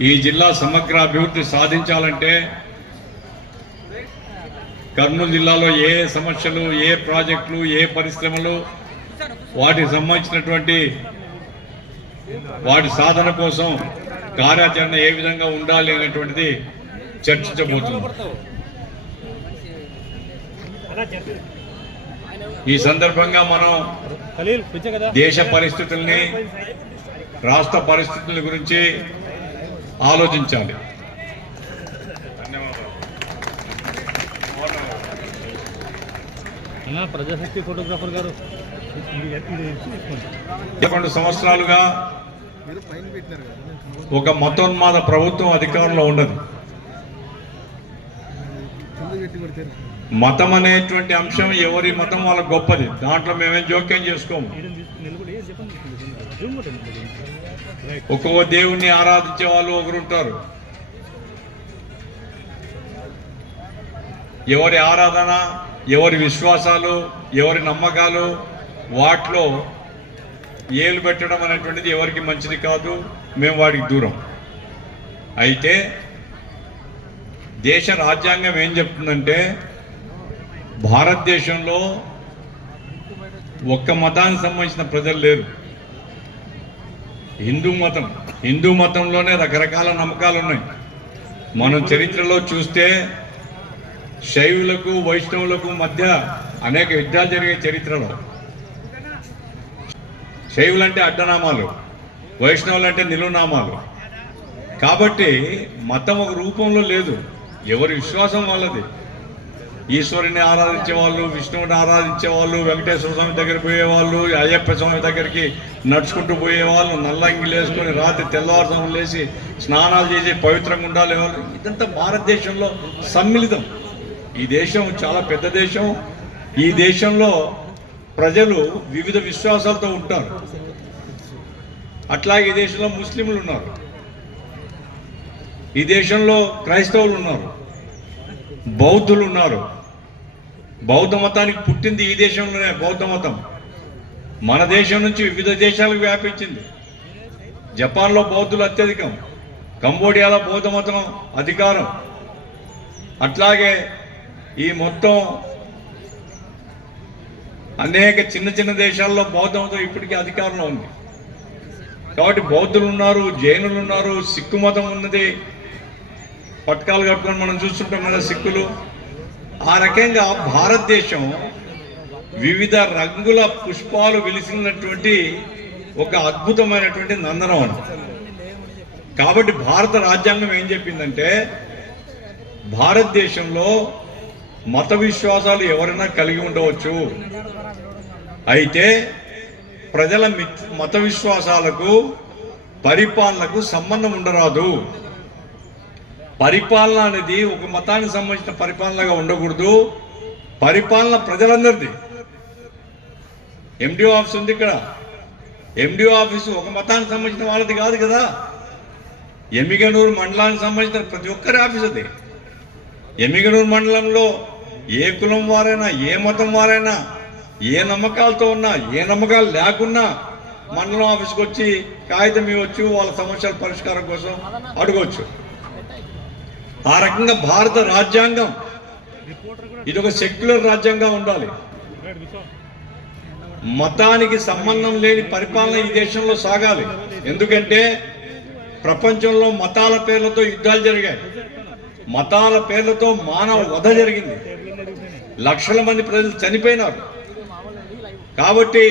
ఈ జిల్లా సమగ్ర అభివృద్ధి సాధించాలంటే కర్నూలు జిల్లాలో ఏ సమస్యలు ఏ ప్రాజెక్టులు ఏ పరిశ్రమలు వాటికి సంబంధించినటువంటి వాటి సాధన కోసం కార్యాచరణ ఏ విధంగా ఉండాలి అనేటువంటిది చర్చించబోతున్నాం. ఈ సందర్భంగా మనం దేశ పరిస్థితుల్ని రాష్ట్ర పరిస్థితుల గురించి ఆలోచించాలి. ప్రజాశక్తి ఫోటోగ్రాఫర్ గారు పదకొండు సంవత్సరాలుగా ఒక మతోన్మాద ప్రభుత్వం అధికారంలో ఉండదు. మతం అనేటువంటి అంశం ఎవరి మతం వాళ్ళ గొప్పది. దాంట్లో మేమేం జోక్యం చేసుకోము. ఒక్కొక్క దేవుణ్ణి ఆరాధించే వాళ్ళు ఒకరు ఉంటారు. ఎవరి ఆరాధన ఎవరి విశ్వాసాలు ఎవరి నమ్మకాలు వాటిలో ఏలు పెట్టడం అనేటువంటిది ఎవరికి మంచిది కాదు మేము వాడికి దూరం. అయితే దేశ రాజ్యాంగం ఏం చెప్తుందంటే భారతదేశంలో ఒక్క మతానికి సంబంధించిన ప్రజలు లేరు. హిందూ మతం హిందూ మతంలోనే రకరకాల నమ్మకాలు ఉన్నాయి. మనం చరిత్రలో చూస్తే శైవులకు వైష్ణవులకు మధ్య అనేక యుద్ధాలు జరిగే చరిత్రలో. శైవులంటే అడ్డనామాలు వైష్ణవులంటే నిలునామాలు కాబట్టి మతం ఒక రూపంలో లేదు. ఎవరి విశ్వాసం వాళ్ళది. ఈశ్వరుని ఆరాధించే వాళ్ళు విష్ణువుని ఆరాధించే వాళ్ళు వెంకటేశ్వర స్వామి దగ్గర పోయేవాళ్ళు అయ్యప్ప స్వామి దగ్గరికి నడుచుకుంటూ పోయేవాళ్ళు నల్లంగి లేసుకొని రాత్రి తెల్లవారుజామున లేచి స్నానాలు చేసి పవిత్రంగా ఉండాలి వాళ్ళు. ఇదంతా భారతదేశంలో సమ్మిళితం. ఈ దేశం చాలా పెద్ద దేశం. ఈ దేశంలో ప్రజలు వివిధ విశ్వాసాలతో ఉంటారు. అట్లాగే ఈ దేశంలో ముస్లింలు ఉన్నారు. ఈ దేశంలో క్రైస్తవులు ఉన్నారు. బౌద్ధులు ఉన్నారు. బౌద్ధ మతానికి పుట్టింది ఈ దేశంలోనే బౌద్ధ మతం. మన దేశం నుంచి వివిధ దేశాలకు వ్యాపించింది. జపాన్లో బౌద్ధులు అత్యధికం కంబోడియాలో బౌద్ధ మతం అధికారం. అట్లాగే ఈ మొత్తం అనేక చిన్న చిన్న దేశాల్లో బౌద్ధ మతం ఇప్పటికీ అధికారంలో ఉంది. కాబట్టి బౌద్ధులు ఉన్నారు జైనులు ఉన్నారు సిక్కు మతం ఉన్నది. పట్కాలు కట్టుకొని మనం చూస్తుంటాం కదా సిక్కులు. ఆ రకంగా భారతదేశం వివిధ రంగుల పుష్పాలు వెలిసినటువంటి ఒక అద్భుతమైనటువంటి నందనవనం కాబట్టి భారత రాజ్యాంగం ఏం చెప్పిందంటే భారతదేశంలో మత విశ్వాసాలు ఎవరైనా కలిగి ఉండవచ్చు. అయితే ప్రజల మిత్- మత విశ్వాసాలకు పరిపాలనకు సంబంధం ఉండరాదు. పరిపాలన అనేది ఒక మతానికి సంబంధించిన పరిపాలనగా ఉండకూడదు. పరిపాలన ప్రజలందరిది. ఎండిఓ ఆఫీస్ ఉంది ఇక్కడ. ఎండిఓ ఆఫీసు ఒక మతానికి సంబంధించిన వాళ్ళది కాదు కదా. ఎమ్మిగనూరు మండలానికి సంబంధించిన ప్రతి ఒక్కరి ఆఫీస్ అది. ఎమ్మిగనూరు మండలంలో ఏ కులం వారైనా ఏ మతం వారైనా ఏ నమ్మకాలతో ఉన్నా ఏ నమ్మకాలు లేకున్నా మండలం ఆఫీస్కి వచ్చి కాగితం ఇవ్వచ్చు వాళ్ళ సమస్యల పరిష్కారం కోసం అడగవచ్చు. ఆ రకంగా భారత రాజ్యాంగం ఇది ఒక సెక్యులర్ రాజ్యాంగం ఉండాలి. మతానికి సంబంధం లేని పరిపాలన ఈ దేశంలో సాగాలి. ఎందుకంటే ప్రపంచంలో మతాల పేర్లతో యుద్ధాలు జరిగాయి. మతాల పేర్లతో మానవ వధ జరిగింది. లక్షల మంది ప్రజలు చనిపోయినారు. కాబట్టి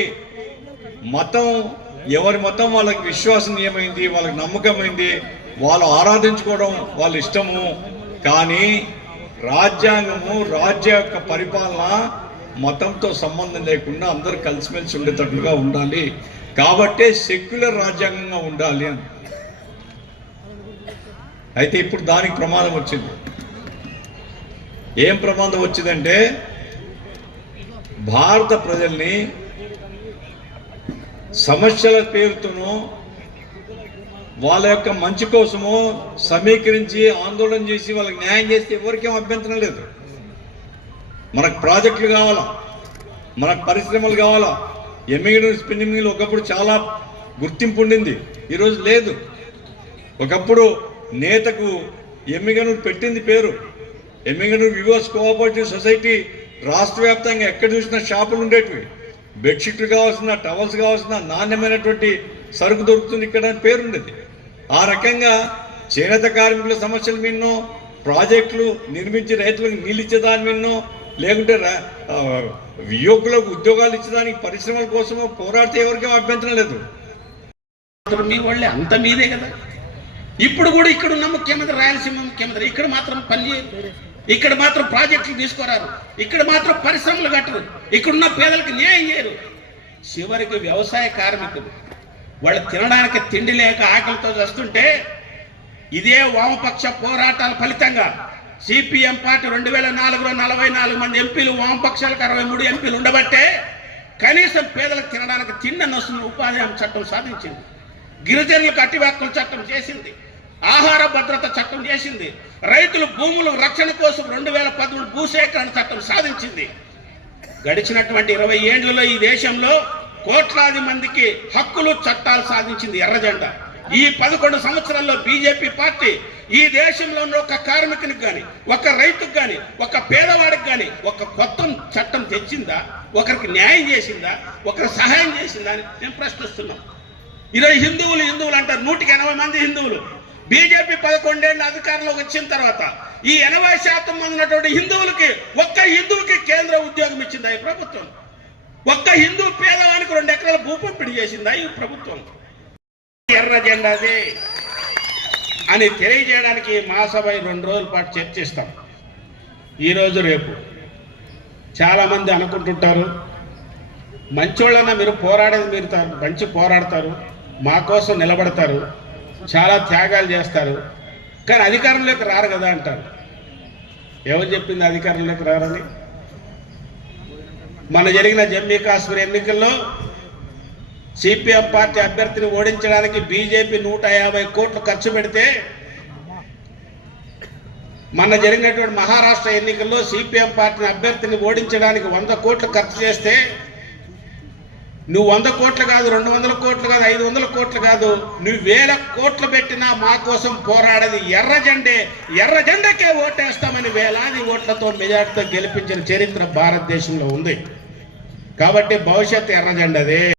మతం ఎవరి మతం వాళ్ళకి విశ్వాసనీయమైంది వాళ్ళకి నమ్మకమైంది. వాళ్ళు ఆరాధించుకోవడం వాళ్ళ ఇష్టము. కానీ రాజ్యాంగము రాజ్య యొక్క పరిపాలన మతంతో సంబంధం లేకుండా అందరూ కలిసిమెలిసి ఉండేటట్లుగా ఉండాలి. కాబట్టే సెక్యులర్ రాజ్యాంగంగా ఉండాలి అని. అయితే ఇప్పుడు దానికి ప్రమాదం వచ్చింది. ఏం ప్రమాదం వచ్చిందంటే భారత ప్రజల్ని సమస్యల పేరుతోనూ వాళ్ళ యొక్క మంచి కోసము సమీకరించి ఆందోళన చేసి వాళ్ళకి న్యాయం చేస్తే ఎవరికేం అభ్యంతరం లేదు. మనకు ప్రాజెక్టులు కావాలా? మనకు పరిశ్రమలు కావాలా? ఎమ్మిగనూరు స్పిన్నింగ్ మిల్ ఒకప్పుడు చాలా గుర్తింపు ఉండింది. ఈరోజు లేదు. ఒకప్పుడు నేతకు ఎమ్మిగనూరు పెట్టింది పేరు. ఎమ్మిగనూరు వివోస్ కోఆపరేటివ్ సొసైటీ రాష్ట్ర వ్యాప్తంగా ఎక్కడ చూసినా షాపులు ఉండేటివి. బెడ్షీట్లు కావాల్సిన టవల్స్ కావాల్సిన నాణ్యమైనటువంటి సరుకు దొరుకుతుంది ఇక్కడ అని పేరుండేది. ఆ రకంగా చేనేత కార్మికుల సమస్యలు మిన్నో ప్రాజెక్టులు నిర్మించి రైతులకు నీళ్ళు ఇచ్చేదాని మీన్నో లేకుంటే రా- యువకులకు ఉద్యోగాలు ఇచ్చేదానికి పరిశ్రమల కోసమో పోరాడితే ఎవరికీ అభ్యంతరం లేదు. మీ వాళ్ళే అంత మీదే కదా. ఇప్పుడు కూడా ఇక్కడ ఉన్న ముఖ్యమంత్రి రాయలసీమ ముఖ్యమంత్రి ఇక్కడ మాత్రం పని ఇక్కడ మాత్రం ప్రాజెక్టులు తీసుకురారు. ఇక్కడ మాత్రం పరిశ్రమలు కట్టరు. ఇక్కడున్న పేదలకు న్యాయం చేయరు. చివరికి వ్యవసాయ కార్మికులు. వాళ్ళు తినడానికి తిండి లేక ఆకలితో వస్తుంటే ఇదే వామపక్ష పోరాటాల ఫలితంగా సిపిఎం పార్టీ రెండు వేల నాలుగులో నలభై నాలుగు మంది ఎంపీలు వామపక్షాలకు అరవై మూడు ఎంపీలు ఉండబట్టే కనీసం పేదలకు తినడానికి తిండి వస్తున్న ఉపాధి హామీ చట్టం సాధించింది. గిరిజనులకు అట్టి చట్టం చేసింది. ఆహార భద్రత చట్టం చేసింది. రైతుల భూముల రక్షణ కోసం రెండు వేల పదమూడు భూసేకరణ చట్టం సాధించింది. గడిచినటువంటి ఇరవై ఏండ్లలో ఈ దేశంలో కోట్లాది మందికి హక్కులు చట్టాలు సాధించింది ఎర్రజెండా ఈ పదకొండు సంవత్సరాల్లో బీజేపీ పార్టీ ఈ దేశంలో ఉన్న ఒక కార్మికునికి కానీ ఒక రైతుకు కానీ ఒక పేదవాడికి కానీ ఒక కొత్త చట్టం తెచ్చిందా? ఒకరికి న్యాయం చేసిందా? ఒకరికి సహాయం చేసిందా అని మేము ప్రశ్నిస్తున్నాం. ఈరోజు హిందువులు హిందువులు అంటారు. నూటికి ఎనభై మంది హిందువులు. బీజేపీ పదకొండేళ్ళు అధికారంలోకి వచ్చిన తర్వాత ఈ ఎనభై శాతం మంది ఉన్నటువంటి హిందువులకి ఒక్క హిందువుకి కేంద్ర ఉద్యోగం ఇచ్చిందా ఈ ప్రభుత్వం? ఒక్క హిందూ పేదవానికి రెండు ఎకరాల భూపంపిడి చేసిందా ఈ ప్రభుత్వం? ఎర్ర జెండాది అని తెలియజేయడానికి మహాసభ రెండు రోజుల పాటు చర్చిస్తాం. ఈరోజు రేపు. చాలామంది అనుకుంటుంటారు మంచోళ్ళన్న మీరు పోరాడేది మీరు మంచి పోరాడతారు మా కోసం నిలబడతారు చాలా త్యాగాలు చేస్తారు కానీ అధికారంలోకి రారు కదా అంటారు. ఎవరు చెప్పింది అధికారంలోకి రారని? మన జరిగిన జమ్మూ కాశ్మీర్ ఎన్నికల్లో సిపిఎం పార్టీ అభ్యర్థిని ఓడించడానికి బీజేపీ నూట యాభై కోట్లు ఖర్చు పెడితే మన జరిగినటువంటి మహారాష్ట్ర ఎన్నికల్లో సిపిఎం పార్టీ అభ్యర్థిని ఓడించడానికి వంద కోట్లు ఖర్చు చేస్తే నువ్వు వంద కోట్లు కాదు రెండు వందల కోట్లు కాదు ఐదు వందల కోట్లు కాదు నువ్వు వేల కోట్లు పెట్టినా మా కోసం పోరాడేది ఎర్ర జెండే ఎర్ర జెండకే ఓటేస్తామని వేలాది ఓట్లతో మెజార్టీతో గెలిపించిన చరిత్ర భారతదేశంలో ఉంది. కాబట్టి భవిష్యత్ ఎర్రజెండదే.